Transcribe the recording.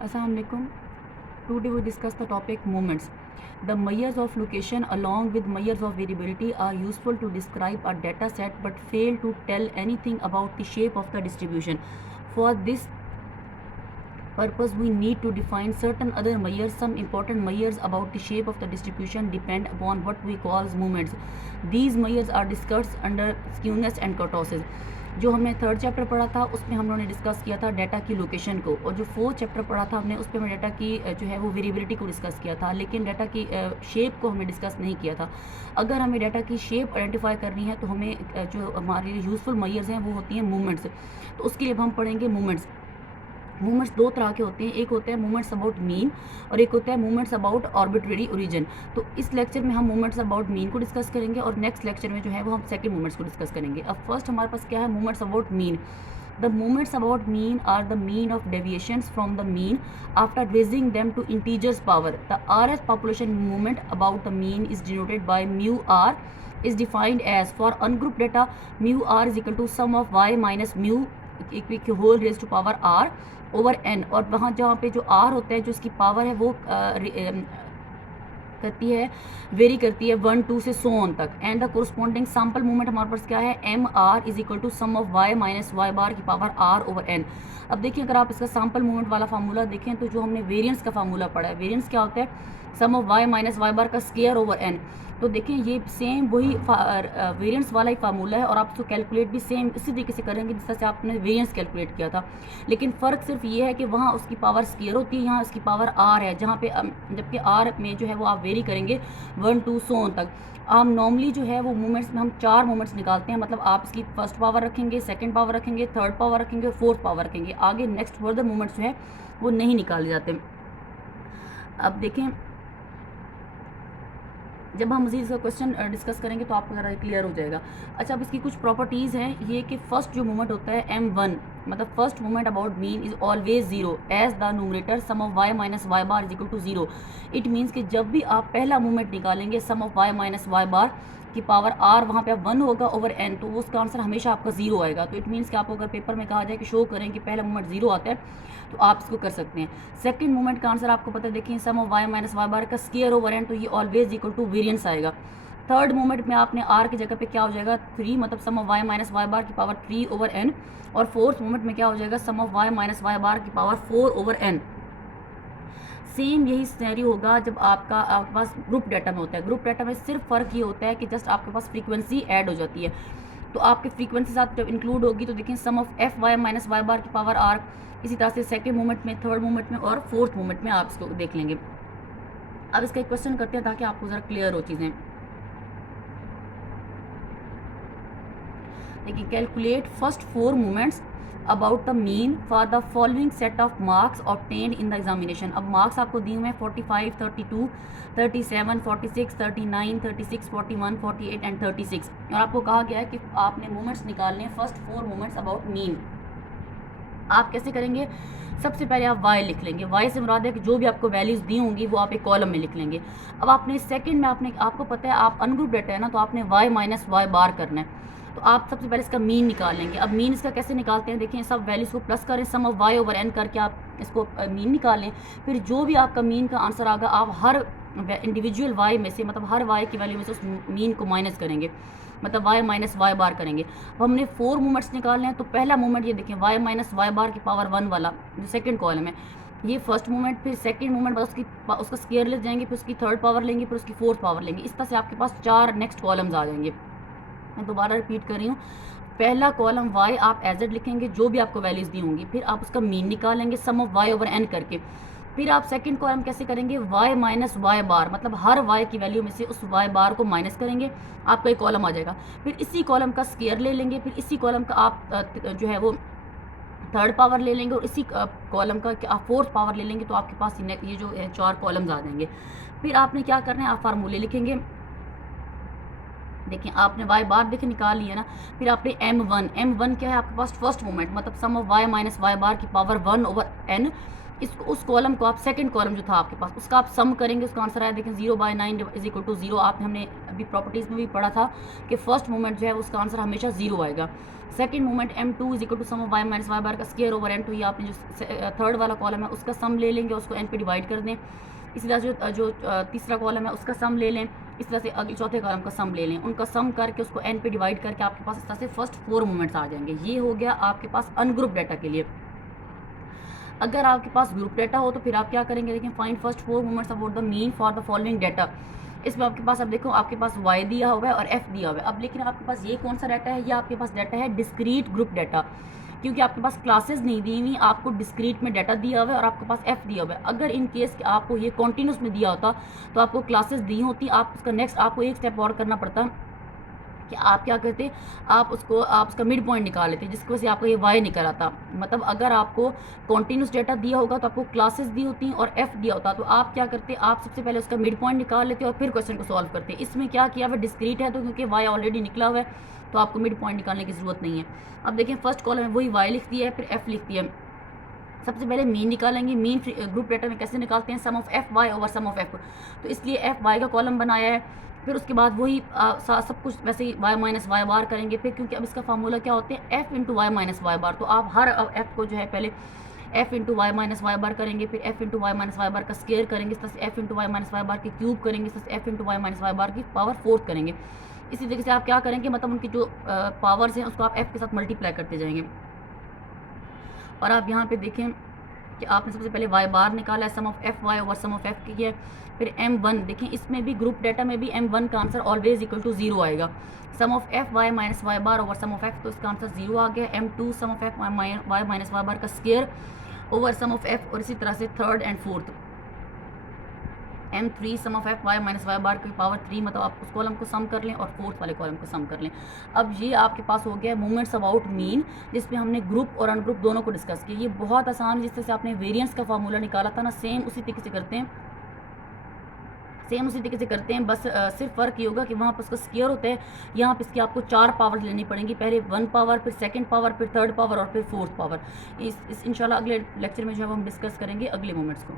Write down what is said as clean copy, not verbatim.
Assalamu alaikum. Today we discuss the topic moments. The measures of location along with measures of variability are useful to describe a data set but fail to tell anything about the shape of the distribution. For this purpose we need to define certain other measures. Some important measures about the shape of the distribution depend upon what we call as moments. These measures are discussed under skewness and kurtosis. जो हमने third chapter पढ़ा था उसमें हम लोगों ने discuss किया था डाटा की लोकेशन को, और जो फोर्थ चैप्टर पढ़ा था हमने उस पर हमें डाटा की जो है वो वेरिएबिलिटी को डिस्कस किया था, लेकिन डाटा की शेप को हमने डिस्कस नहीं किया था। अगर हमें डाटा की शेप आइडेंटिफाई करनी है तो हमें जो हमारे लिए यूज़फुल मेजर्स हैं वो होती हैं मूवमेंट्स। तो उसके लिए हम पढ़ेंगे मूवमेंट्स। मूवमेंट्स दो तरह के होते हैं, एक होता है मूवमेंट्स अबाउट मीन और एक होता है मूवमेंट्स अबाउट आर्बिट्रेरी ओरिजिन। तो इस लेक्चर में हम मूवमेंट्स अबाउट मीन को डिस्कस करेंगे और नेक्स्ट लेक्चर में जो है वो हम सेकंड मूवमेंट्स को डिस्कस करेंगे। अब फर्स्ट हमारे पास क्या है, movements about mean. The movements about mean are the mean of deviations from the mean after raising them to integers power. The rth population movement about the mean is denoted by mu r is defined as for ungrouped data mu r is equal to sum of y minus mu whole raised to power r over n। और वहाँ जहाँ पे जो r होता है जो इसकी power है वो करती है वेरी करती है 1 2 से सो ऑन तक। And the corresponding sample movement हमारे पास क्या है, M R is equal to sum of Y minus Y bar की पावर आर ओवर एन। अब देखिए अगर आप इसका सैम्पल मूवमेंट वाला फार्मूला देखें तो जो हमने वेरिएंस का फार्मूला पढ़ा है, वेरिएंस क्या होता है, sum of Y minus Y bar का स्केयर ओवर एन। तो देखें ये सेम वही वेरिएंस वाला ही फार्मूला है और आप इसको कैलकुलेट भी सेम इसी तरीके से करेंगे जिस तरह से आपने वेरिएंस कैलकुलेट किया था, लेकिन फ़र्क सिर्फ ये है कि वहाँ उसकी पावर स्केयर होती है, यहाँ उसकी पावर आर है, जहाँ पे जबकि आर में जो है वो आप वेरी करेंगे 1 2 सो ऑन तक। हम नॉर्मली जो है वो मूवमेंट्स में हम 4 मूवमेंट्स निकालते हैं, मतलब आप इसकी फर्स्ट पावर रखेंगे, सेकंड पावर रखेंगे, थर्ड पावर रखेंगे, फोर्थ पावर रखेंगे। आगे नेक्स्ट फर्दर मूवमेंट्स जो है वो नहीं निकाले जाते। अब देखें जब हम मज़ीद इसका क्वेश्चन डिस्कस करेंगे तो आपको ज़रा क्लियर हो जाएगा। अच्छा, अब इसकी कुछ प्रॉपर्टीज़ हैं ये कि फर्स्ट जो मूवमेंट होता है m1, मतलब first movement about mean is always zero as the numerator sum of y minus Y bar is equal to zero. It means कि जब भी आप पहला मूवमेंट निकालेंगे sum of y minus Y bar की पावर r वहाँ पे 1 होगा ओवर n, तो उसका आंसर हमेशा आपका जीरो आएगा। तो इट मीन्स कि आपको अगर पेपर में कहा जाए कि शो करें कि पहला मूवमेंट जीरो आता है तो आप इसको कर सकते हैं। सेकंड मूवमेंट का आंसर आपको पता है, देखिए sum of y minus Y bar का स्केयर ओवर n, तो ये ऑलवेज इक्वल टू वेरिएंस आएगा। थर्ड मूवमेंट में आपने r की जगह पे क्या हो जाएगा 3, मतलब सम of y minus Y bar की पावर 3 ओवर n। और फोर्थ मूवमेंट में क्या हो जाएगा, सम of y minus Y bar की पावर 4 ओवर n। सेम यही सिनेरियो होगा जब आपके पास ग्रुप डाटा में होता है। ग्रुप डाटा में सिर्फ फ़र्क ये होता है कि जस्ट आपके पास फ्रीक्वेंसी ऐड हो जाती है, तो आपके फ्रीक्वेंसी साथ जब इंक्लूड होगी तो देखिए sum of F Y minus Y bar की पावर आर। इसी तरह से सेकेंड मूवमेंट में, थर्ड मूवमेंट में और फोर्थ मूवमेंट में आप इसको देख लेंगे। अब इसका एक क्वेश्चन करते हैं ताकि आपको ज़रा क्लियर हो चीज़ें। देखिए calculate first 4 movements about the mean for the following set of marks obtained in the examination. अब मार्क्स आपको दिए हुए हैं 45, 32, 37, 46, 39, 36, 41, 48 एंड 36, और आपको कहा गया है कि आपने मूवमेंट्स निकालने हैं फर्स्ट 4 मूवमेंट्स अबाउट मीन। आप कैसे करेंगे, सबसे पहले आप y लिख लेंगे। y से मुराद है कि जो भी आपको वैल्यूज़ दी होंगी वो आप एक कॉलम में लिख लेंगे। अब आपने सेकंड में आपको पता है आप अनग्रुप डाटा है ना, तो आपने y माइनस वाई बार करना है, तो आप सबसे पहले इसका मीन निकाल लेंगे। अब मीन इसका कैसे निकालते हैं, देखिए सब वैल्यूज़ को प्लस करें, सम ऑफ वाई ओवर एन करके आप इसको मीन निकाल लें। फिर जो भी आपका मीन का आंसर आएगा आप हर इंडिविजुअल वाई में से, मतलब हर वाई की वैल्यू में से उस मीन को माइनस करेंगे, मतलब y माइनस वाई बार करेंगे। अब हमने 4 मूवमेंट्स निकालने हैं, तो पहला मूवमेंट ये देखें y माइनस वाई बार की पावर 1 वाला जो सेकंड कॉलम है, ये फर्स्ट मूवमेंट। फिर सेकंड मूवमेंट बाद उसका स्केयर ले जाएंगे, फिर उसकी थर्ड पावर लेंगे, फिर उसकी फोर्थ पावर लेंगे। इस तरह से आपके पास 4 नेक्स्ट कॉलम्स आ जाएंगे। मैं दोबारा रिपीट कर रही हूँ, पहला कॉलम y आप एज एड लिखेंगे जो भी आपको वैल्यूज़ दी होंगी, फिर आप उसका मीन निकालेंगे sum of y over n करके। फिर आप सेकंड कॉलम कैसे करेंगे, y माइनस वाई बार, मतलब हर y की वैल्यू में से उस y बार को माइनस करेंगे, आपका एक कॉलम आ जाएगा। फिर इसी कॉलम का स्केयर ले लेंगे, फिर इसी कॉलम का आप जो है वो थर्ड पावर ले लेंगे, और इसी कॉलम का आप फोर्थ पावर ले लेंगे, तो आपके पास ये जो 4 कॉलम्स आ जाएंगे। फिर आपने क्या करना है, आप फार्मूले लिखेंगे। देखिए आपने y बार देखिए निकाल लिया ना, फिर आपने m1 क्या है आपके पास फर्स्ट मूवमेंट, मतलब सम of y minus Y bar की पावर 1 ओवर n। इसको उस कॉलम को आप सेकंड कॉलम जो था आपके पास उसका आप सम करेंगे, उसका आंसर आया देखें 0/9 इज इक्वल टू 0। आपने हमने अभी प्रॉपर्टीज़ में भी पढ़ा था कि फर्स्ट मोमेंट जो है उसका आंसर हमेशा 0 आएगा। Second moment m2 is equal to sum of y minus Y bar का स्क्वायर ओवर m2, ये आपने जो थर्ड वाला कॉलम है उसका सम ले लेंगे, उसको n पे डिवाइड कर दें। इसी तरह जो तीसरा कॉलम है उसका सम ले लें, इस तरह से अगले चौथे कॉलम का सम ले लें, उनका सम करके उसको n पे डिवाइड करके आपके पास इस तरह से फर्स्ट 4 मोमेंट्स आ जाएंगे। ये हो गया आपके पास अनग्रुप डाटा के लिए। अगर आपके पास ग्रुप डाटा हो तो फिर आप क्या करेंगे, देखिए find first 4 moments about the mean for the following data. इसमें आपके पास अब देखो आपके पास y दिया हुआ है और f दिया हुआ है। अब लेकिन आपके पास ये कौन सा डाटा है, ये आपके पास डाटा है डिस्क्रीट ग्रुप डाटा, क्योंकि आपके पास क्लासेस नहीं दी हुई, आपको डिस्क्रीट में डाटा दिया हुआ है और आपके पास f दिया हुआ है। अगर इन केस आपको ये कॉन्टीन्यूस में दिया होता तो आपको क्लासेस दी होती, आप उसका नेक्स्ट आपको एक स्टेप और करना पड़ता कि आप क्या करते, आप उसका मिड पॉइंट निकाल लेते, जिसकी वजह से आपको ये y निकल आता। मतलब अगर आपको कॉन्टीन्यूस डाटा दिया होगा तो आपको क्लासेस दी होती और f दिया होता, तो आप क्या करते, आप सबसे पहले उसका मिड पॉइंट निकाल लेते और फिर क्वेश्चन को सॉल्व करते। इसमें क्या किया हुआ डिस्क्रीट है तो क्योंकि y ऑलरेडी निकला हुआ है तो आपको मिड पॉइंट निकालने की ज़रूरत नहीं है। अब देखें फर्स्ट कॉलम में वही y लिख दिया है, फिर f लिख दिया है। सबसे पहले मीन निकालेंगे। मीन ग्रुप डाटा में कैसे निकालते हैं, sum of F Y over sum of F, तो इसलिए एफ वाई का कॉलम बनाया है। फिर उसके बाद वही सब कुछ वैसे ही वाई माइनस वाई बार करेंगे फिर, क्योंकि अब इसका फार्मूला क्या होता है F into Y minus Y bar. तो आप हर एफ को जो है पहले F into Y minus Y bar करेंगे, फिर F into Y minus Y bar का स्केयर करेंगे, इस तरह से F into Y minus Y bar की क्यूब करेंगे, इस तरह से F into Y minus Y bar की पावर 4 करेंगे। इसी तरीके से आप क्या करेंगे, मतलब उनकी जो पावर्स हैं उसको आप एफ के साथ मल्टीप्लाई करते जाएंगे। और आप यहाँ पे देखें कि आपने सबसे पहले y बार निकाला है, sum of F Y over sum of F की है। फिर m1 देखें, इसमें भी ग्रुप डाटा में भी m1 का आंसर ऑलवेज इक्वल टू 0 आएगा। Sum of F Y minus Y bar over sum of F, तो इसका आंसर 0 आ गया। m2 sum of F Y minus Y bar का square over sum of F, और इसी तरह से third and fourth m3 sum of F Y minus Y bar की पावर 3, मतलब आप उस कॉलम को सम कर लें और फोर्थ वाले कॉलम को सम कर लें। अब ये आपके पास हो गया मोमेंट्स अबाउट मीन, जिसमें हमने ग्रुप और अनग्रुप दोनों को डिस्कस किया। ये बहुत आसान, जिस तरह से आपने वेरिएंस का फार्मूला निकाला था ना, सेम उसी तरीके से करते हैं, बस सिर्फ फ़र्क ये होगा कि वहाँ पर उसका स्केयर होता है, यहाँ पर इसकी आपको 4 पावर लेनी पड़ेंगी, पहले 1 पावर, फिर सेकंड पावर, फिर थर्ड पावर और फिर फोर्थ पावर। इंशाल्लाह अगले लेक्चर में जो है हम डिस्कस करेंगे अगले मोमेंट्स को।